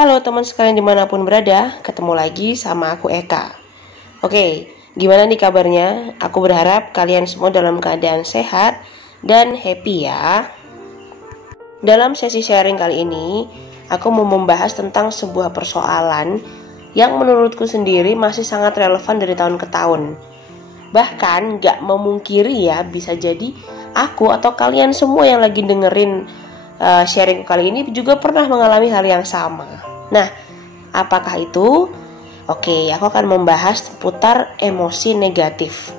Halo teman sekalian dimanapun berada, ketemu lagi sama aku Eka. Oke, gimana nih kabarnya? Aku berharap kalian semua dalam keadaan sehat dan happy ya. Dalam sesi sharing kali ini, aku mau membahas tentang sebuah persoalan yang menurutku sendiri masih sangat relevan dari tahun ke tahun. Bahkan gak memungkiri ya, bisa jadi aku atau kalian semua yang lagi dengerin sharing kali ini juga pernah mengalami hal yang sama. Nah, apakah itu? Oke, aku akan membahas seputar emosi negatif.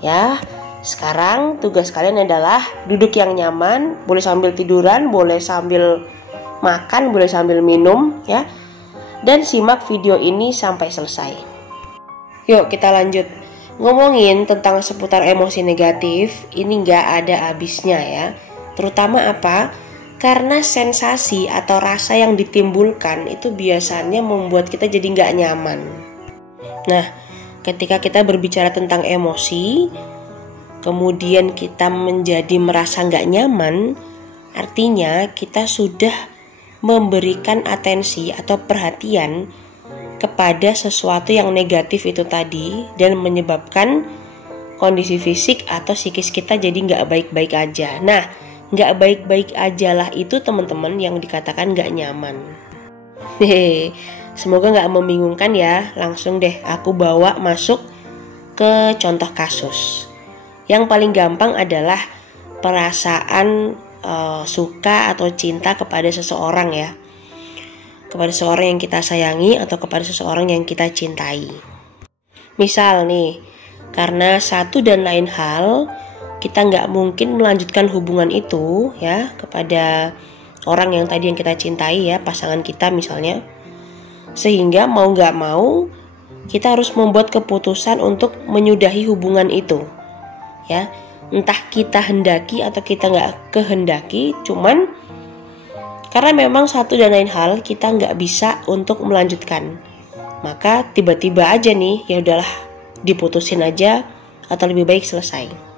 Ya, sekarang tugas kalian adalah duduk yang nyaman, boleh sambil tiduran, boleh sambil makan, boleh sambil minum, ya. Dan simak video ini sampai selesai. Yuk, kita lanjut. Ngomongin tentang seputar emosi negatif, ini nggak ada habisnya ya. Terutama apa? Karena sensasi atau rasa yang ditimbulkan itu biasanya membuat kita jadi nggak nyaman. Nah, ketika kita berbicara tentang emosi, kemudian kita menjadi merasa nggak nyaman, artinya kita sudah memberikan atensi atau perhatian kepada sesuatu yang negatif itu tadi dan menyebabkan kondisi fisik atau psikis kita jadi nggak baik-baik aja. Nah, nggak baik-baik aja lah itu teman-teman yang dikatakan nggak nyaman. Hehe, semoga nggak membingungkan ya. Langsung deh aku bawa masuk ke contoh kasus. Yang paling gampang adalah perasaan suka atau cinta kepada seseorang ya, kepada seseorang yang kita sayangi atau kepada seseorang yang kita cintai. Misal nih, karena satu dan lain hal kita nggak mungkin melanjutkan hubungan itu ya kepada orang yang tadi yang kita cintai ya, pasangan kita misalnya. Sehingga mau nggak mau kita harus membuat keputusan untuk menyudahi hubungan itu ya. Entah kita hendaki atau kita nggak kehendaki, cuman karena memang satu dan lain hal kita nggak bisa untuk melanjutkan, maka tiba-tiba aja nih ya udahlah diputusin aja atau lebih baik selesai.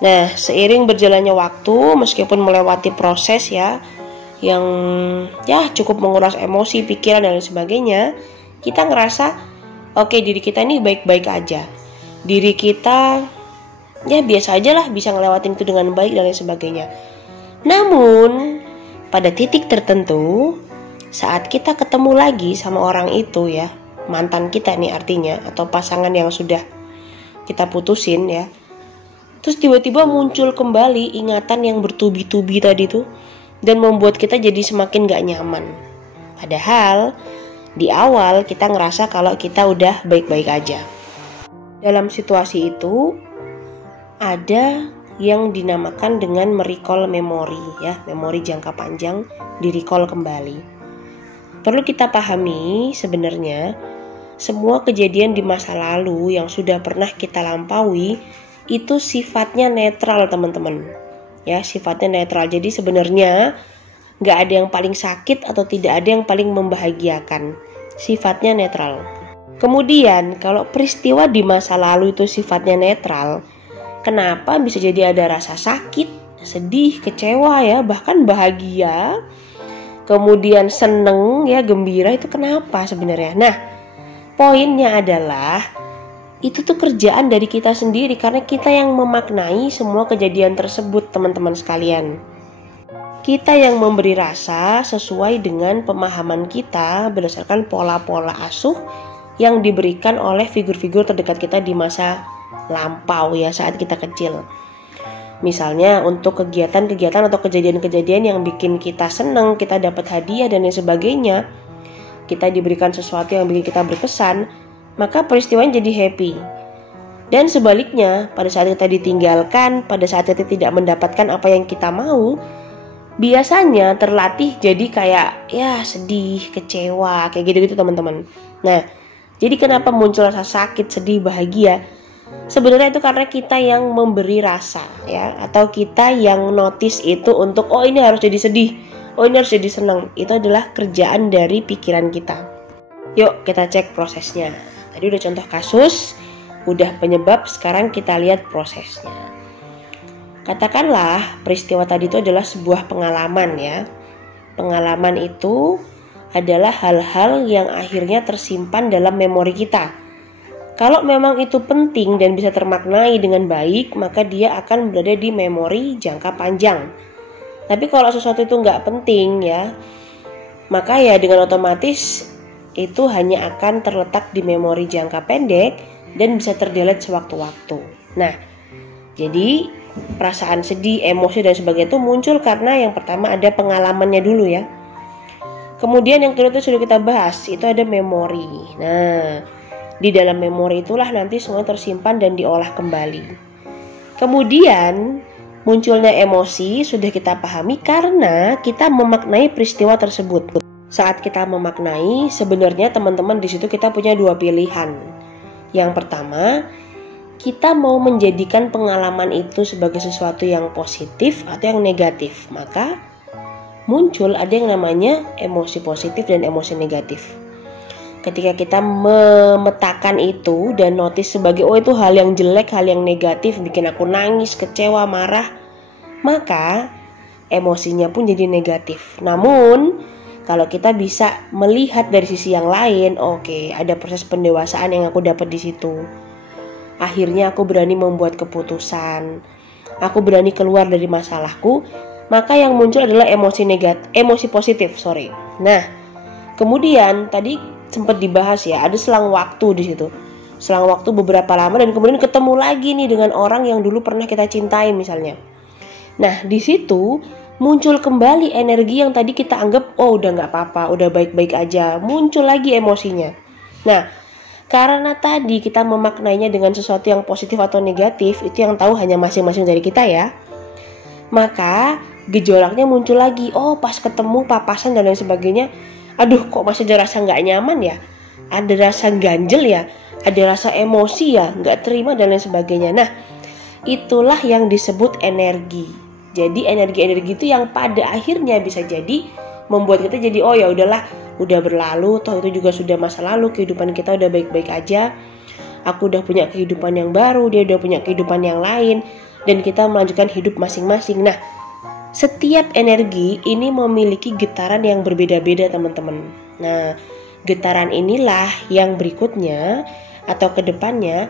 Nah, seiring berjalannya waktu, meskipun melewati proses ya yang ya cukup menguras emosi, pikiran dan lain sebagainya, kita ngerasa oke, diri kita ini baik-baik aja. Diri kita ya biasa aja lah, bisa ngelewatin itu dengan baik dan lain sebagainya. Namun, pada titik tertentu, saat kita ketemu lagi sama orang itu ya, mantan kita nih artinya, atau pasangan yang sudah kita putusin ya, terus tiba-tiba muncul kembali ingatan yang bertubi-tubi tadi tuh dan membuat kita jadi semakin gak nyaman. Padahal di awal kita ngerasa kalau kita udah baik-baik aja. Dalam situasi itu ada yang dinamakan dengan merecall memori ya, memori jangka panjang di-recall kembali. Perlu kita pahami sebenarnya semua kejadian di masa lalu yang sudah pernah kita lampaui itu sifatnya netral teman-teman ya, sifatnya netral. Jadi sebenarnya nggak ada yang paling sakit atau tidak ada yang paling membahagiakan, sifatnya netral. Kemudian kalau peristiwa di masa lalu itu sifatnya netral, kenapa bisa jadi ada rasa sakit, sedih, kecewa ya, bahkan bahagia, kemudian seneng ya, gembira, itu kenapa sebenarnya? Nah, poinnya adalah itu tuh kerjaan dari kita sendiri, karena kita yang memaknai semua kejadian tersebut teman-teman sekalian. Kita yang memberi rasa sesuai dengan pemahaman kita berdasarkan pola-pola asuh yang diberikan oleh figur-figur terdekat kita di masa lampau ya, saat kita kecil. Misalnya untuk kegiatan-kegiatan atau kejadian-kejadian yang bikin kita seneng, kita dapat hadiah dan lain sebagainya, kita diberikan sesuatu yang bikin kita berkesan, maka peristiwanya jadi happy. Dan sebaliknya, pada saat kita ditinggalkan, pada saat kita tidak mendapatkan apa yang kita mau, biasanya terlatih jadi kayak ya sedih, kecewa, kayak gitu-gitu teman-teman. Nah, jadi kenapa muncul rasa sakit, sedih, bahagia? Sebenarnya itu karena kita yang memberi rasa ya, atau kita yang notice itu untuk oh ini harus jadi sedih, oh ini harus jadi senang. Itu adalah kerjaan dari pikiran kita. Yuk kita cek prosesnya. Tadi udah contoh kasus, udah penyebab, sekarang kita lihat prosesnya. Katakanlah peristiwa tadi itu adalah sebuah pengalaman ya. Pengalaman itu adalah hal-hal yang akhirnya tersimpan dalam memori kita. Kalau memang itu penting dan bisa termaknai dengan baik, maka dia akan berada di memori jangka panjang. Tapi kalau sesuatu itu nggak penting ya, maka ya dengan otomatis itu hanya akan terletak di memori jangka pendek dan bisa terdelete sewaktu-waktu. Nah, jadi perasaan sedih, emosi dan sebagainya itu muncul karena yang pertama ada pengalamannya dulu ya. Kemudian yang kedua itu sudah kita bahas, itu ada memori. Nah, di dalam memori itulah nanti semua tersimpan dan diolah kembali. Kemudian munculnya emosi sudah kita pahami karena kita memaknai peristiwa tersebut. Saat kita memaknai, sebenarnya teman-teman di situ kita punya dua pilihan. Yang pertama, kita mau menjadikan pengalaman itu sebagai sesuatu yang positif atau yang negatif. Maka muncul ada yang namanya emosi positif dan emosi negatif. Ketika kita memetakan itu dan notice sebagai oh itu hal yang jelek, hal yang negatif, bikin aku nangis, kecewa, marah, maka emosinya pun jadi negatif. Namun kalau kita bisa melihat dari sisi yang lain, oke, ada proses pendewasaan yang aku dapat di situ. Akhirnya aku berani membuat keputusan, aku berani keluar dari masalahku, maka yang muncul adalah emosi positif. Nah, kemudian tadi sempat dibahas ya, ada selang waktu di situ. Selang waktu beberapa lama dan kemudian ketemu lagi nih dengan orang yang dulu pernah kita cintai misalnya. Nah, di situ muncul kembali energi yang tadi kita anggap oh udah nggak apa-apa, udah baik-baik aja. Muncul lagi emosinya. Nah, karena tadi kita memaknainya dengan sesuatu yang positif atau negatif, itu yang tahu hanya masing-masing dari kita ya. Maka gejolaknya muncul lagi. Oh, pas ketemu papasan dan lain sebagainya, aduh kok masih ada rasa nggak nyaman ya, ada rasa ganjel ya, ada rasa emosi ya, nggak terima dan lain sebagainya. Nah, itulah yang disebut energi. Jadi energi-energi itu yang pada akhirnya bisa jadi membuat kita jadi oh ya udahlah, udah berlalu, toh itu juga sudah masa lalu, kehidupan kita udah baik-baik aja. Aku udah punya kehidupan yang baru, dia udah punya kehidupan yang lain, dan kita melanjutkan hidup masing-masing. Nah, setiap energi ini memiliki getaran yang berbeda-beda teman-teman. Nah, getaran inilah yang berikutnya atau kedepannya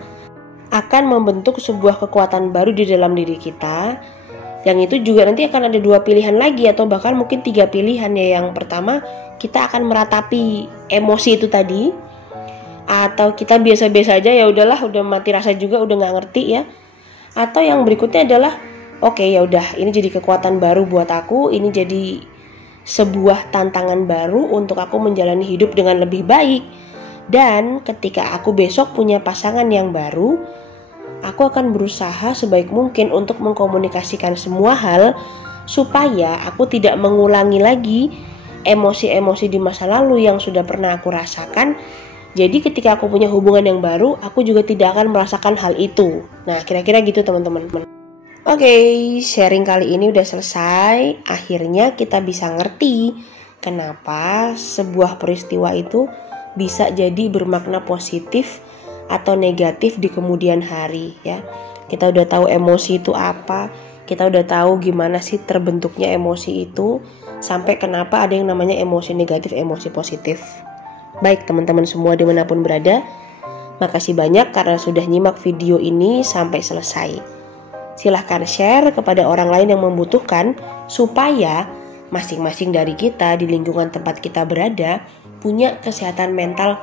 akan membentuk sebuah kekuatan baru di dalam diri kita. Yang itu juga nanti akan ada dua pilihan lagi atau bahkan mungkin 3 pilihan ya. Yang pertama, kita akan meratapi emosi itu tadi, atau kita biasa-biasa aja ya udahlah, udah mati rasa juga, udah nggak ngerti ya. Atau yang berikutnya adalah oke, ya udah, ini jadi kekuatan baru buat aku, ini jadi sebuah tantangan baru untuk aku menjalani hidup dengan lebih baik. Dan ketika aku besok punya pasangan yang baru, aku akan berusaha sebaik mungkin untuk mengkomunikasikan semua hal supaya aku tidak mengulangi lagi emosi-emosi di masa lalu yang sudah pernah aku rasakan. Jadi ketika aku punya hubungan yang baru, aku juga tidak akan merasakan hal itu. Nah, kira-kira gitu teman-teman. Oke, sharing kali ini udah selesai. Akhirnya kita bisa ngerti kenapa sebuah peristiwa itu bisa jadi bermakna positif atau negatif di kemudian hari ya. Kita udah tahu emosi itu apa, kita udah tahu gimana sih terbentuknya emosi itu, sampai kenapa ada yang namanya emosi negatif, emosi positif. Baik teman-teman semua dimanapun berada, makasih banyak karena sudah nyimak video ini sampai selesai. Silahkan share kepada orang lain yang membutuhkan supaya masing-masing dari kita di lingkungan tempat kita berada punya kesehatan mental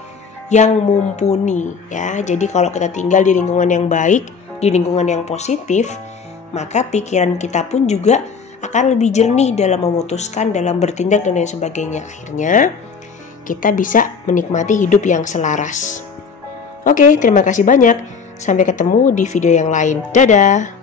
yang mumpuni ya. Jadi kalau kita tinggal di lingkungan yang baik, di lingkungan yang positif, maka pikiran kita pun juga akan lebih jernih dalam memutuskan, dalam bertindak dan lain sebagainya. Akhirnya kita bisa menikmati hidup yang selaras. Oke, terima kasih banyak. Sampai ketemu di video yang lain. Dadah.